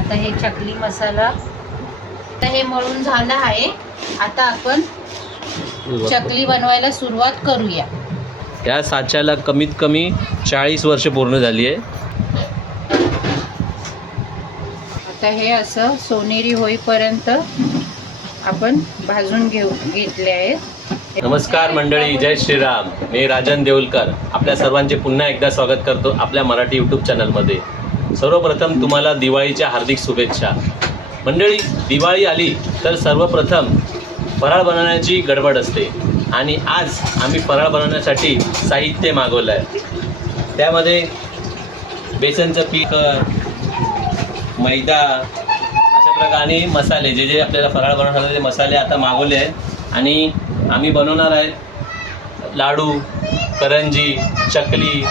आता हे चकली मसाला आता हे मळून झालं आहे. आता आपण चकली बनवायला सुरुवात करूया. या साच्याला कमीत कमी चाळीस वर्ष पूर्ण झाली आहे. आता हे असं सोनेरी होईपर्यंत आपण भाजून घेऊ घेतले आहेत. नमस्कार मंडळी जय श्रीराम. मी राजन देऊलकर. आपल्या सर्वांचे पुन्हा एकदा स्वागत करतो आपल्या मराठी यूट्यूब चॅनलमध्ये सर्वप्रथम तुम्हाला दिवाळीच्या हार्दिक शुभेच्छा. मंडळी दिवाळी आली तर सर्वप्रथम फराळ बनवण्याची गडबड असते. आणि आज आम्ही फराळ बनवण्यासाठी साहित्य मागवलं आहे त्यामध्ये बेसनचं पीठ मैदा अशा प्रकारे मसाले जे जे आपल्याला फराळ बनवण्यासाठी ते मसाले आता मागवले आहेत. आणि आम्ही बनवणार आहेत लाडू करंजी चकली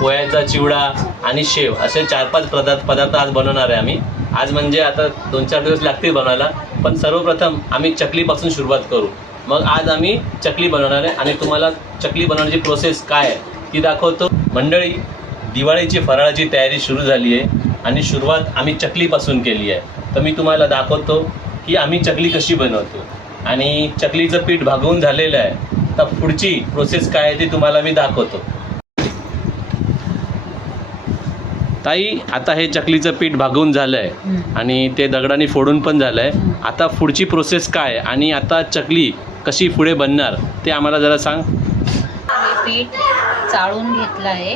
पोह्याचा चिवडा आणि शेव असे चार पाच पदार्थ पदार्थ आज बनवणार आहे आम्ही. आज म्हणजे आता दोन चार दिवस लागतील बनवायला पण सर्वप्रथम आम्ही चकलीपासून सुरुवात करू. मग आज आम्ही चकली बनवणार आहे आणि तुम्हाला चकली बनवण्याची प्रोसेस काय आहे ती दाखवतो. मंडळी दिवाळीची फराळाची तयारी सुरू झाली आहे आणि सुरुवात आम्ही चकलीपासून केली आहे. तर मी तुम्हाला दाखवतो की आम्ही चकली कशी बनवतो. आणि चकलीचं पीठ भागवून झालेलं आहे. तर पुढची प्रोसेस काय आहे ती तुम्हाला मी दाखवतो. ताई आता हे चकलीचं पीठ भागवून झालं आहे हम्म. आणि ते दगडाने फोडून पण झालं आहे आता पुढची प्रोसेस काय आहे आणि आता चकली कशी पुढे बनणार ते आम्हाला जरा सांग. हे पीठ चाळून घेतलं आहे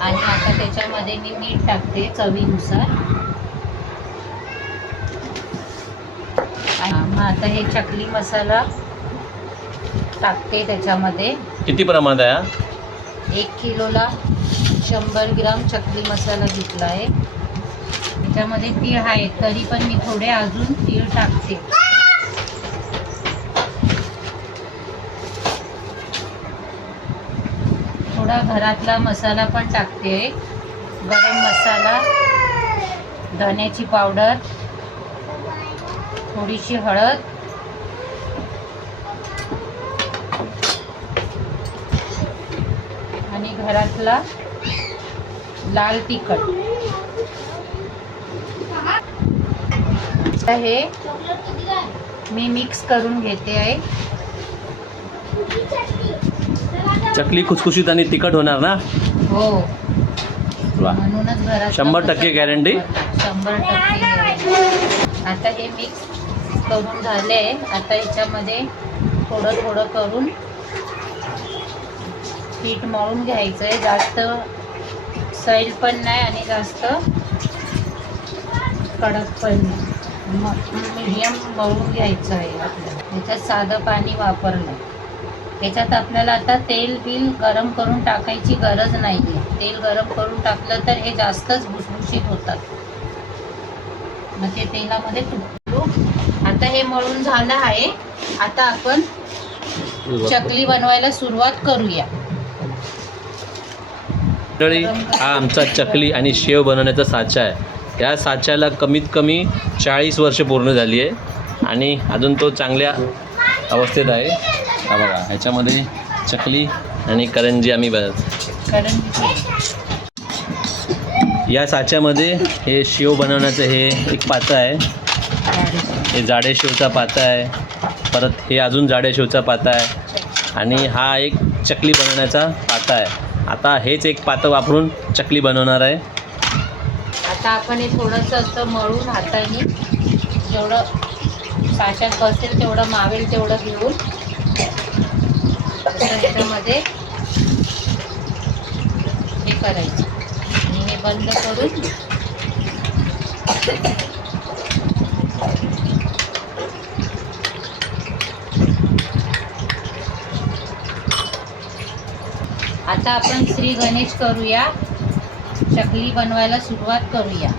आणि आता त्याच्यामध्ये मी मीठ टाकते चवीनुसार. मग आता हे चकली मसाला टाकते त्याच्यामध्ये. किती प्रमाणात आहे? एक किलोला शंभर ग्राम चकली मसाला घेतला आहे त्याच्यामध्ये तीळ आहे तरी पण मी थोडे अजून तीळ टाकते. थोडा घरातला मसाला पण टाकते. गरम मसाला धण्याची पावडर थोडीशी हळद आणि घरातला लाल तिखट. आता हे मी मिक्स करून घेते आहे. चकली खुसखुशीत आणि तिखट होणार ना? हो. म्हणूनच शंभर टक्के guarantee? शंभर टक्के. आता हे मिक्स करून झाले. आता याच्यामध्ये थोडं थोडं करून पीठ मळून घ्यायचं आहे जास्त सैल पण नाही आणि जास्त कडक पण नाही. मीडियम मळून घ्यायचं आहे आपल्याला. त्याच्यात साधं पाणी वापरलं. त्याच्यात आपल्याला आता तेल बिल गरम करून टाकायची गरज नाही आहे तेल गरम करून टाकलं तर हे जास्तच भुसभुशीत होतात. मग ते तेलामध्ये तुटतो आता हे मळून झालं आहे. आता आपण चकली बनवायला सुरुवात करूया. मंडळी हा आमचा चकली आणि शेव बनवण्याचा साचा आहे. या साच्याला कमीत कमी चाळीस वर्ष पूर्ण झाली आहे आणि अजून तो चांगल्या अवस्थेत आहे. हा बघा ह्याच्यामध्ये चकली आणि करंजी आम्ही बनवतो या साच्यामध्ये हे शेव बनवण्याचं हे एक पातं आहे. हे जाडे शेवचा पाता आहे. परत हे अजून जाडे शेवचा पाता आहे. आणि हा एक चकली बनवण्याचा पाता आहे. आता हेच एक पातं वापरून चकली बनवणार आहे. आता आपण हे थोडंसं असं मळून हाताने जेवढं पाशात बसेल तेवढं मावेल तेवढं घेऊन त्याच्यामध्ये हे करायचं. आणि हे बंद करून आता आपण श्री गणेश करूया. चकली बनवायला सुरुवात करूया.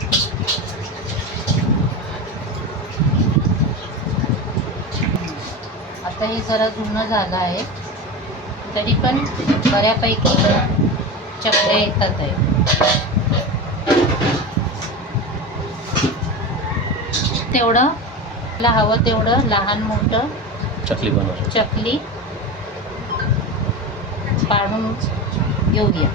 आता हे जरा जुनं झालं आहे. तरी पण बऱ्यापैकी चकल्या येतात आहे. तेवढं हवं तेवढं लहान मोठं चकली बनवणार चकली. काढून घेऊया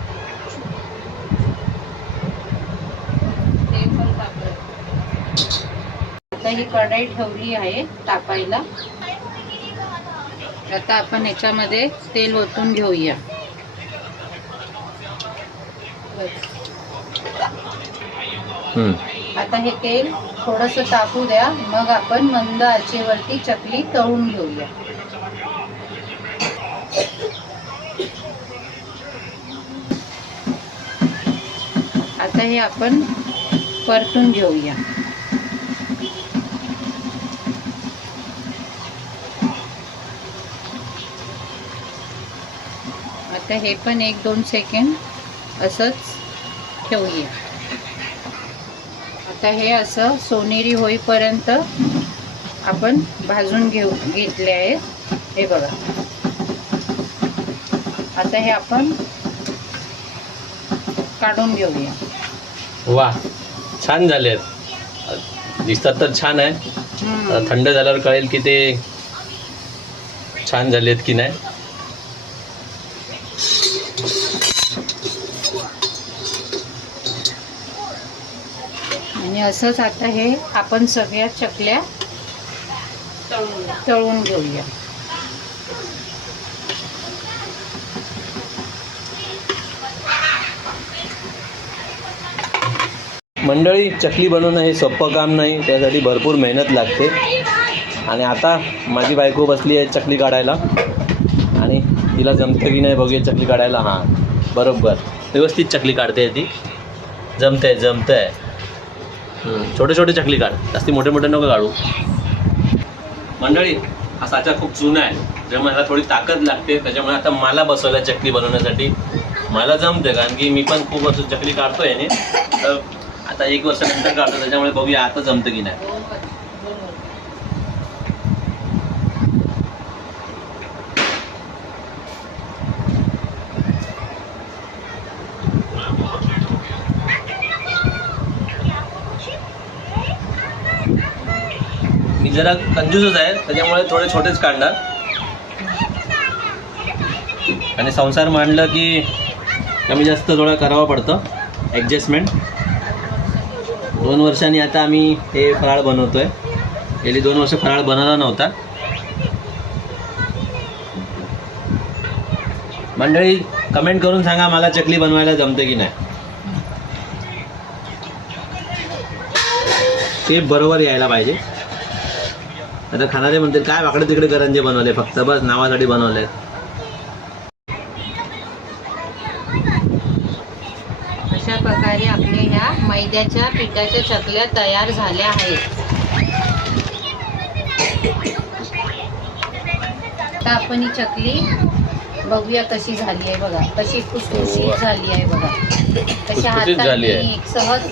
आता ही कढाई ठेवली आहे तापायला. आता आपण याच्यामध्ये तेल ओतून घेऊया. आता हे तेल थोडस टाकू द्या. मग आपण मंद आचेवरती चकली तळून घेऊया. आता हे आपण परतून घेऊया. आता हे पण एक दोन सेकंड असंच ठेवूया. आता हे असं सोनेरी होईपर्यंत आपण भाजून घेऊ घेतले आहेत हे बघा. आता हे आपण काढून घेऊया. वा छान झाले आहेत. दिसतात तर छान आहे. थंड झाल्यावर कळेल की ते छान झालेत की नाही. आणि असंच आता हे आपण सगळ्या चकल्या तळून घेऊया. मंडळी चकली बनवणं हे सोपं काम नाही त्यासाठी भरपूर मेहनत लागते. आणि आता माझी बायको बसली आहे चकली काढायला. आणि तिला जमतं की नाही बघूया चकली काढायला? हां बरोबर. व्यवस्थित चकली काढते ती. जमते आहे जमते आहे छोटे छोटे चकली काढ. जास्ती मोठे मोठे नको काढू. मंडळी हा साचा खूप जुना आहे. त्यामुळे मला थोडी ताकद लागते. त्याच्यामुळे आता मला बसवलं चकली बनवण्यासाठी. मला जमते कारण की मी पण खूप वर्ष चकली काढतोय याने. तर आता एक वर्षानंतर काढतो त्याच्यामुळे बघूया आता जमतं की नाही. मी जरा कंजूसच आहे त्याच्यामुळे थोडे छोटेच काढणार. आणि संसार मांडलं की कमी जास्त थोडं करावं पडतं. ॲडजस्टमेंट दोन वर्षांनी आता आम्ही हे फराळ बनवतोय. गेली दोन वर्ष फराळ बनवला नव्हता. मंडळी कमेंट करून सांगा मला चकली बनवायला जमते की नाही. ते बरोबर यायला पाहिजे. आता खाणारे म्हणतील काय वाकडे तिकडे करंजे बनवले? फक्त बस नावासाठी बनवले मैद्याच्या पिठाच्या चकल्या तयार झाल्या आहेत. आता आपण ही चकली बघूया कशी झाली आहे बघा. कशी वा. खुसखुशीत झाली आहे बघा. कशी. हाताने सहज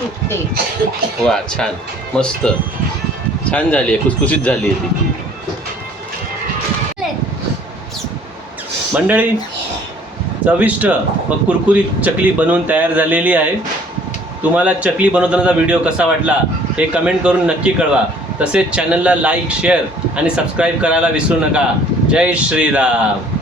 तुटते. वा छान. मस्त. छान झाली आहे खुसखुशीत झाली आहे ती. मंडळी चविष्ट व कुरकुरीत चकली बनवून तयार झालेली आहे. तुम्हाला चकली बनवतानाचा व्हिडिओ कसा वाटला हे कमेंट करून नक्की कळवा. तसेच चॅनलला लाईक शेअर आणि सबस्क्राईब करायला विसरू नका. जय श्रीराम.